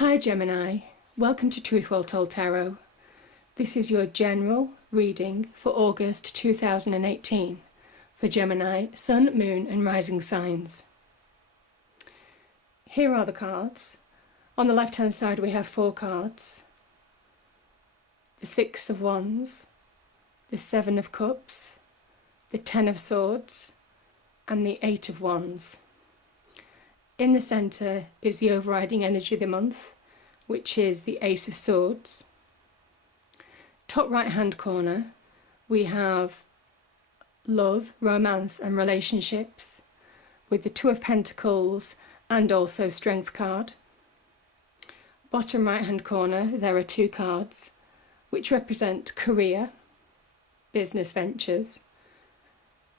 Hi Gemini, welcome to Truth Well Told Tarot. This is your general reading for August 2018 for Gemini, Sun, Moon and Rising signs. Here are the cards. On the left hand side we have 4 cards. The 6 of Wands, the 7 of Cups, the 10 of Swords and the 8 of Wands. In the centre is the overriding energy of the month, which is the Ace of Swords. Top right hand corner we have love, romance and relationships with the 2 of Pentacles and also Strength card. Bottom right hand corner there are 2 cards which represent career, business ventures,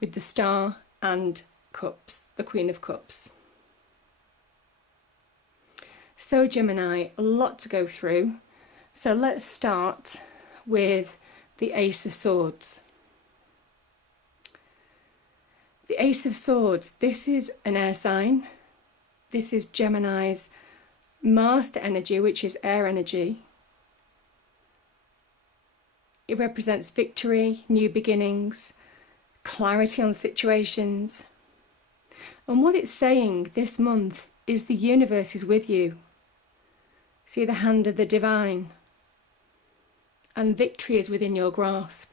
with the Star and Cups, the Queen of Cups. So Gemini, a lot to go through. So let's start with the Ace of Swords. The Ace of Swords, this is an air sign. This is Gemini's master energy, which is air energy. It represents victory, new beginnings, clarity on situations. And what it's saying this month is the universe is with you. See the hand of the divine, and victory is within your grasp.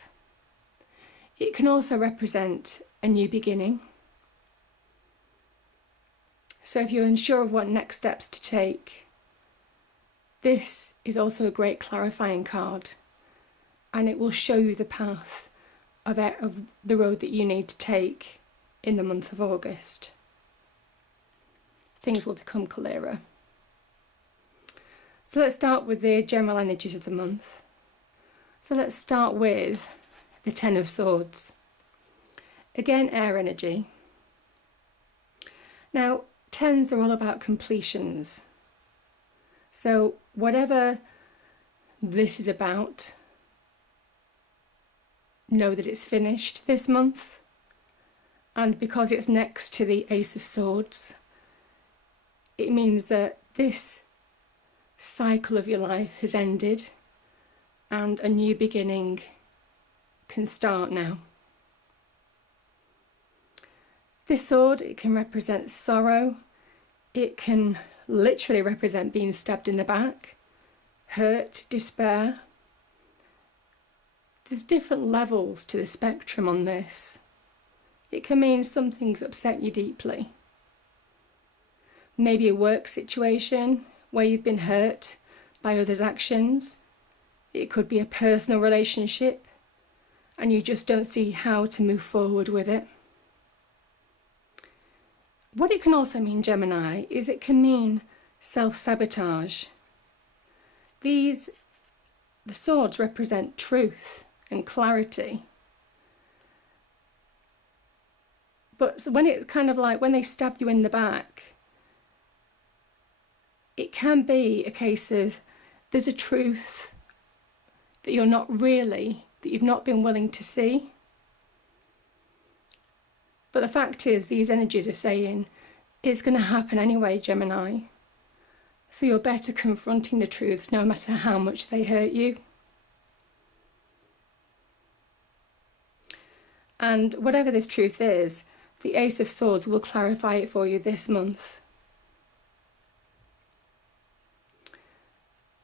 It can also represent a new beginning. So if you're unsure of what next steps to take, this is also a great clarifying card, and it will show you the path of the road that you need to take in the month of August. Things will become clearer. So let's start with the general energies of the month. So let's start with the 10 of Swords. Again, air energy. Now, 10s are all about completions. So whatever this is about, know that it's finished this month. And because it's next to the Ace of Swords, it means that this cycle of your life has ended and a new beginning can start now. This sword, it can represent sorrow. It can literally represent being stabbed in the back, hurt, despair. There's different levels to the spectrum on this. It can mean something's upset you deeply. Maybe a work situation where you've been hurt by others' actions. It could be a personal relationship and you just don't see how to move forward with it. What it can also mean, Gemini, is it can mean self-sabotage. The swords represent truth and clarity. But when it's kind of like when they stab you in the back, it can be a case of there's a truth that you've not been willing to see. But the fact is, these energies are saying it's going to happen anyway, Gemini. So you're better confronting the truths no matter how much they hurt you. And whatever this truth is, the Ace of Swords will clarify it for you this month.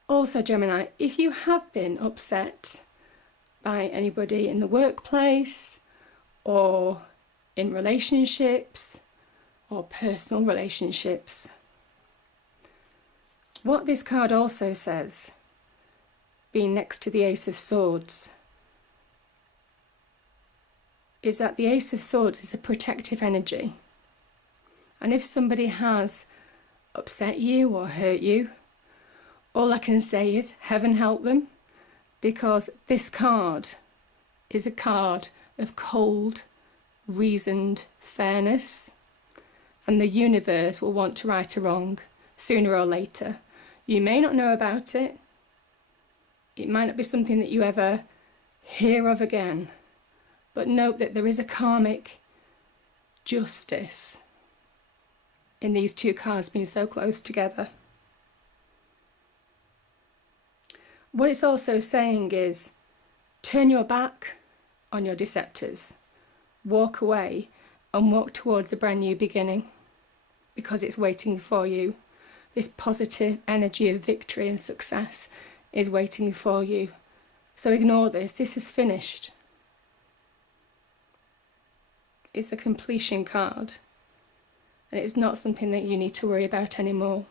Also, Gemini, if you have been upset by anybody in the workplace or in relationships or personal relationships, what this card also says, being next to the Ace of Swords, is that the Ace of Swords is a protective energy. And if somebody has upset you or hurt you, all I can say is heaven help them, because this card is a card of cold, reasoned fairness, and the universe will want to right a wrong sooner or later. You may not know about it. It might not be something that you ever hear of again, but note that there is a karmic justice in these 2 cards being so close together. What it's also saying is turn your back on your deceptors, walk away and walk towards a brand new beginning, because it's waiting for you. This positive energy of victory and success is waiting for you. So ignore this. This is finished. It's a completion card. And it's not something that you need to worry about anymore.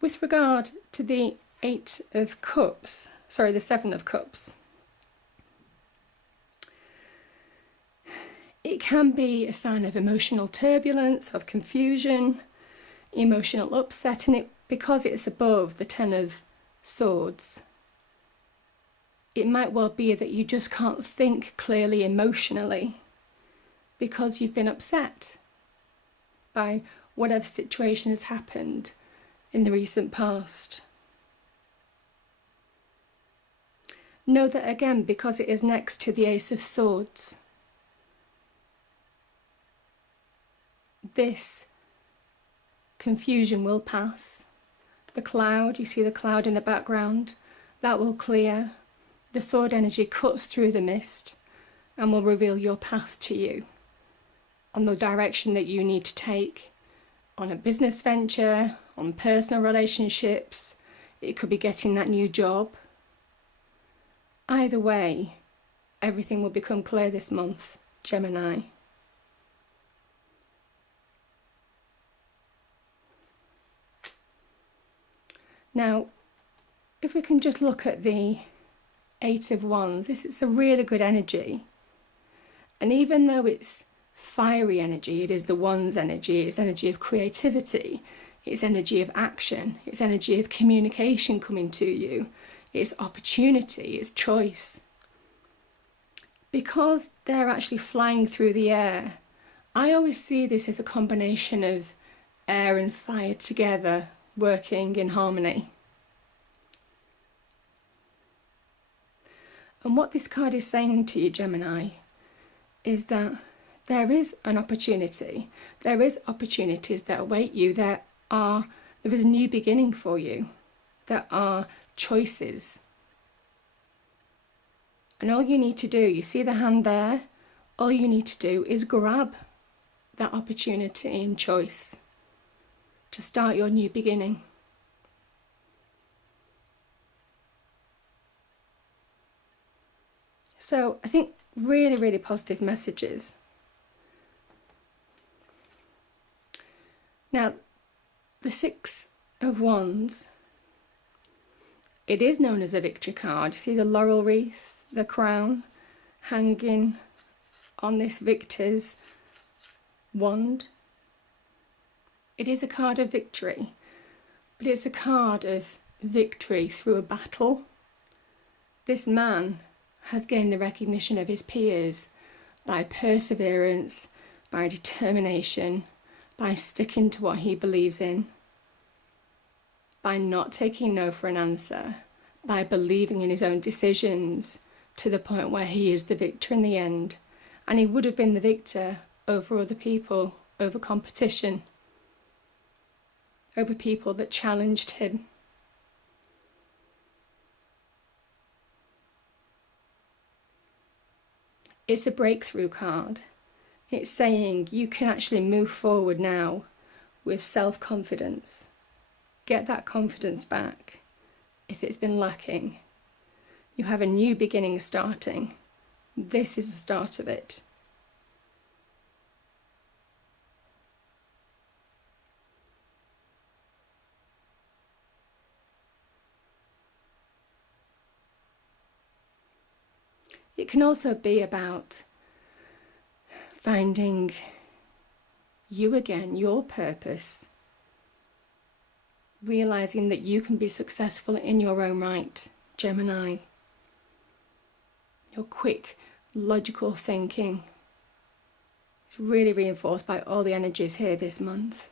With regard to the the Seven of Cups, it can be a sign of emotional turbulence, of confusion, emotional upset, and because it's above the Ten of Swords, it might well be that you just can't think clearly emotionally because you've been upset by whatever situation has happened in the recent past. Know that again, because it is next to the Ace of Swords, this confusion will pass. The cloud, you see the cloud in the background, that will clear. The sword energy cuts through the mist and will reveal your path to you on the direction that you need to take on a business venture, on personal relationships. It could be getting that new job. Either way, everything will become clear this month, Gemini. Now, if we can just look at the Eight of Wands, this is a really good energy. And even though it's fiery energy, it is the Wands energy, it's energy of creativity, it's energy of action, it's energy of communication coming to you, it's opportunity, it's choice. Because they're actually flying through the air, I always see this as a combination of air and fire together, working in harmony. And what this card is saying to you, Gemini, is that there is an opportunity. There is opportunities that await you. There is a new beginning for you. There are choices. And all you need to do, you see the hand there? All you need to do is grab that opportunity and choice to start your new beginning. So I think really, really positive messages. Now, the Six of Wands, it is known as a victory card. You see the laurel wreath, the crown, hanging on this victor's wand. It is a card of victory, but it's a card of victory through a battle. This man has gained the recognition of his peers by perseverance, by determination, by sticking to what he believes in, by not taking no for an answer, by believing in his own decisions to the point where he is the victor in the end. And he would have been the victor over other people, over competition, over people that challenged him. It's a breakthrough card. It's saying you can actually move forward now with self-confidence. Get that confidence back if it's been lacking. You have a new beginning starting. This is the start of it. It can also be about finding you again, your purpose, realizing that you can be successful in your own right, Gemini. Your quick, logical thinking is really reinforced by all the energies here this month.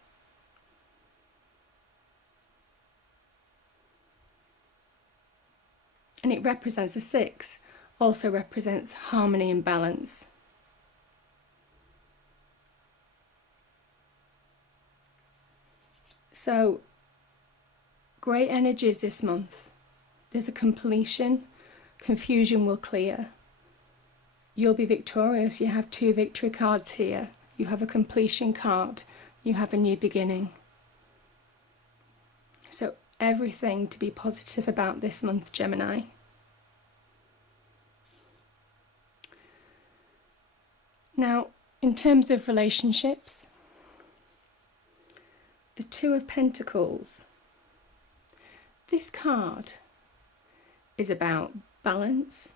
And it represents a 6. Also represents harmony and balance. So Great energies this month. There's a completion. Confusion will clear. You'll be victorious. You have 2 victory cards here. You have a completion card. You have a new beginning. So everything to be positive about this month, Gemini. Now, in terms of relationships, the 2 of Pentacles. This card is about balance.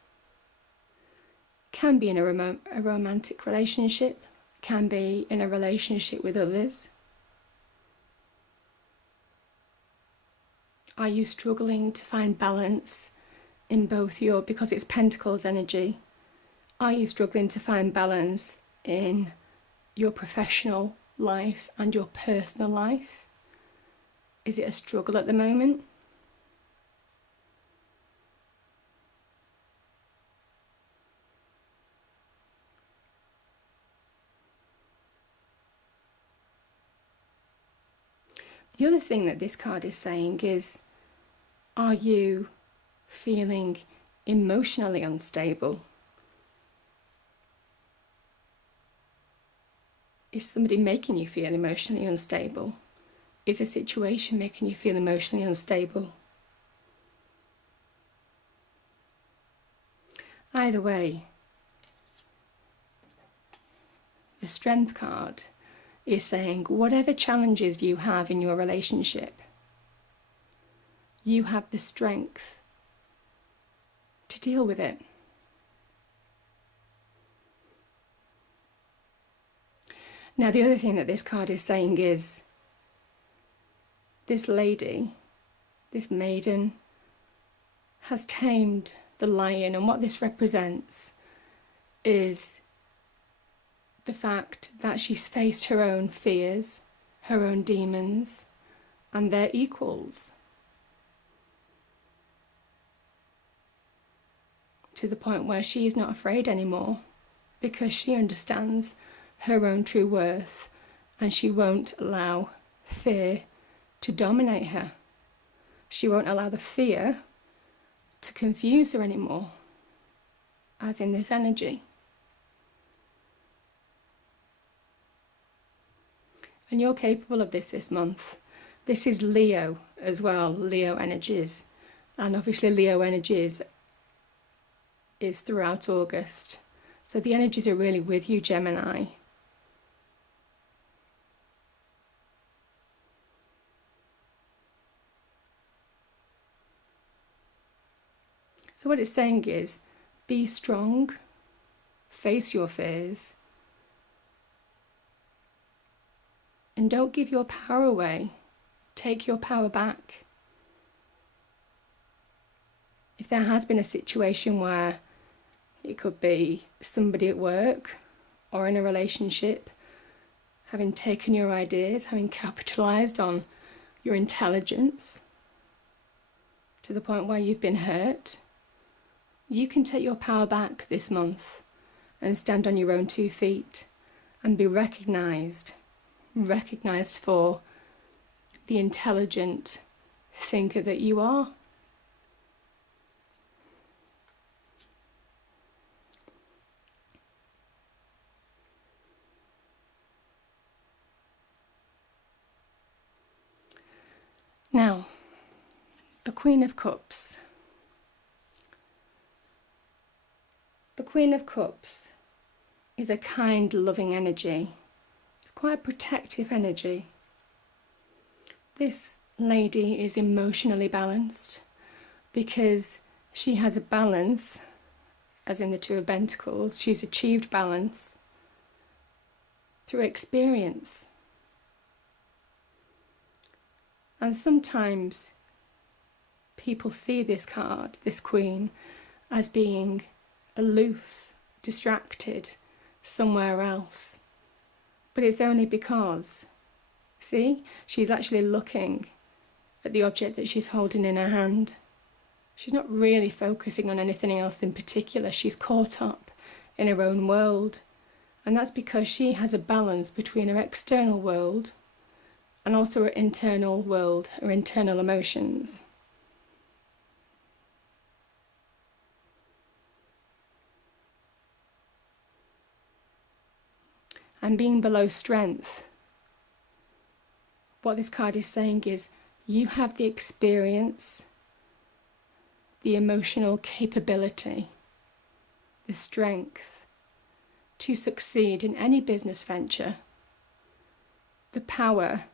Can be in a romantic relationship, can be in a relationship with others. Are you struggling to find balance in both because it's Pentacles energy, are you struggling to find balance in your professional life and your personal life? Is it a struggle at the moment? The other thing that this card is saying is, are you feeling emotionally unstable? Is somebody making you feel emotionally unstable? Is a situation making you feel emotionally unstable? Either way, the Strength card is saying whatever challenges you have in your relationship, you have the strength to deal with it. Now, the other thing that this card is saying is this lady, this maiden, has tamed the lion, and what this represents is the fact that she's faced her own fears, her own demons, and their equals, to the point where she is not afraid anymore because she understands her own true worth, and she won't allow fear to dominate her. She won't allow the fear to confuse her anymore, as in this energy. And you're capable of this month. This is Leo as well, Leo energies. And obviously Leo energies is throughout August. So the energies are really with you, Gemini. So what it's saying is, be strong, face your fears, and don't give your power away. Take your power back. If there has been a situation where it could be somebody at work or in a relationship having taken your ideas, having capitalised on your intelligence to the point where you've been hurt, you can take your power back this month and stand on your own 2 feet and be recognised for the intelligent thinker that you are. Now, the Queen of Cups. The Queen of Cups is a kind, loving energy. It's quite a protective energy. This lady is emotionally balanced because she has a balance, as in the 2 of Pentacles. She's achieved balance through experience. And sometimes people see this card, this Queen, as being aloof, distracted, somewhere else. But it's only because, see, she's actually looking at the object that she's holding in her hand. She's not really focusing on anything else in particular. She's caught up in her own world. And that's because she has a balance between her external world and also our internal world, our internal emotions. And being below strength, what this card is saying is you have the experience, the emotional capability, the strength to succeed in any business venture. The power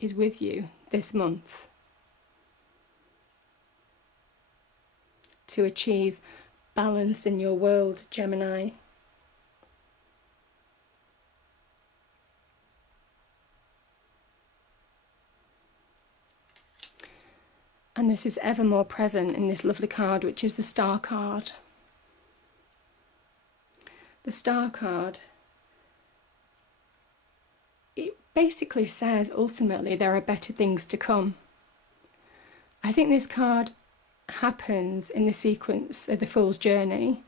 is with you this month to achieve balance in your world, Gemini. And this is ever more present in this lovely card, which is the Star card. The Star card, it basically says ultimately there are better things to come. I think this card happens in the sequence of the Fool's Journey,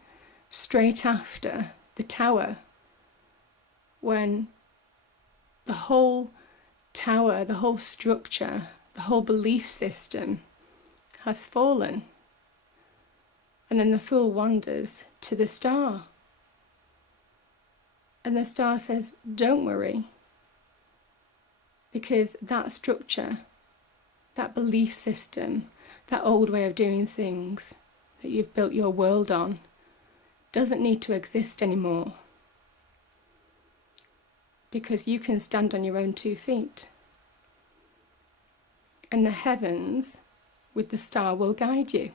straight after the Tower, when the whole tower, the whole structure, the whole belief system has fallen. And then the Fool wanders to the Star. And the Star says, don't worry, because that structure, that belief system, that old way of doing things that you've built your world on doesn't need to exist anymore, because you can stand on your own 2 feet. And the heavens with the Star will guide you,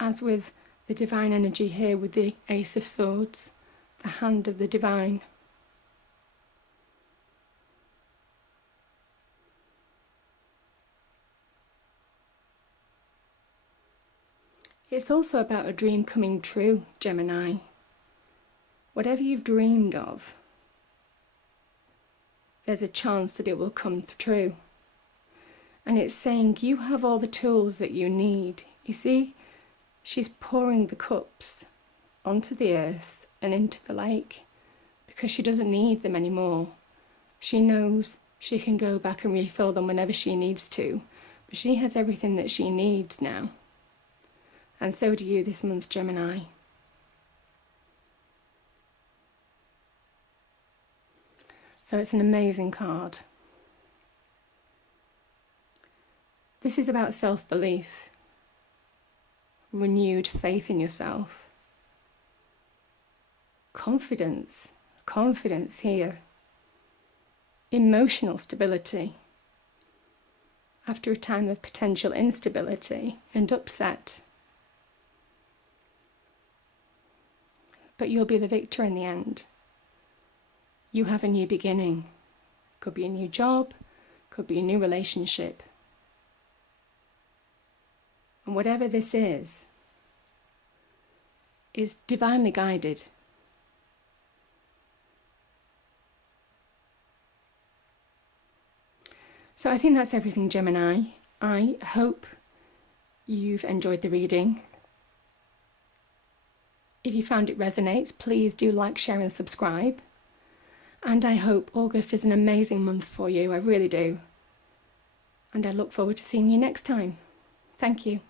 as with the divine energy here with the Ace of Swords, the hand of the divine. It's also about a dream coming true, Gemini. Whatever you've dreamed of, there's a chance that it will come true. And it's saying you have all the tools that you need. You see, she's pouring the cups onto the earth and into the lake because she doesn't need them anymore. She knows she can go back and refill them whenever she needs to, but she has everything that she needs now. And so do you this month, Gemini. So it's an amazing card. This is about self-belief, renewed faith in yourself, confidence here, emotional stability after a time of potential instability and upset. But you'll be the victor in the end. You have a new beginning. Could be a new job, could be a new relationship. And whatever this is divinely guided. So I think that's everything, Gemini. I hope you've enjoyed the reading. If you found it resonates, please do like, share and subscribe. And I hope August is an amazing month for you, I really do. And I look forward to seeing you next time. Thank you.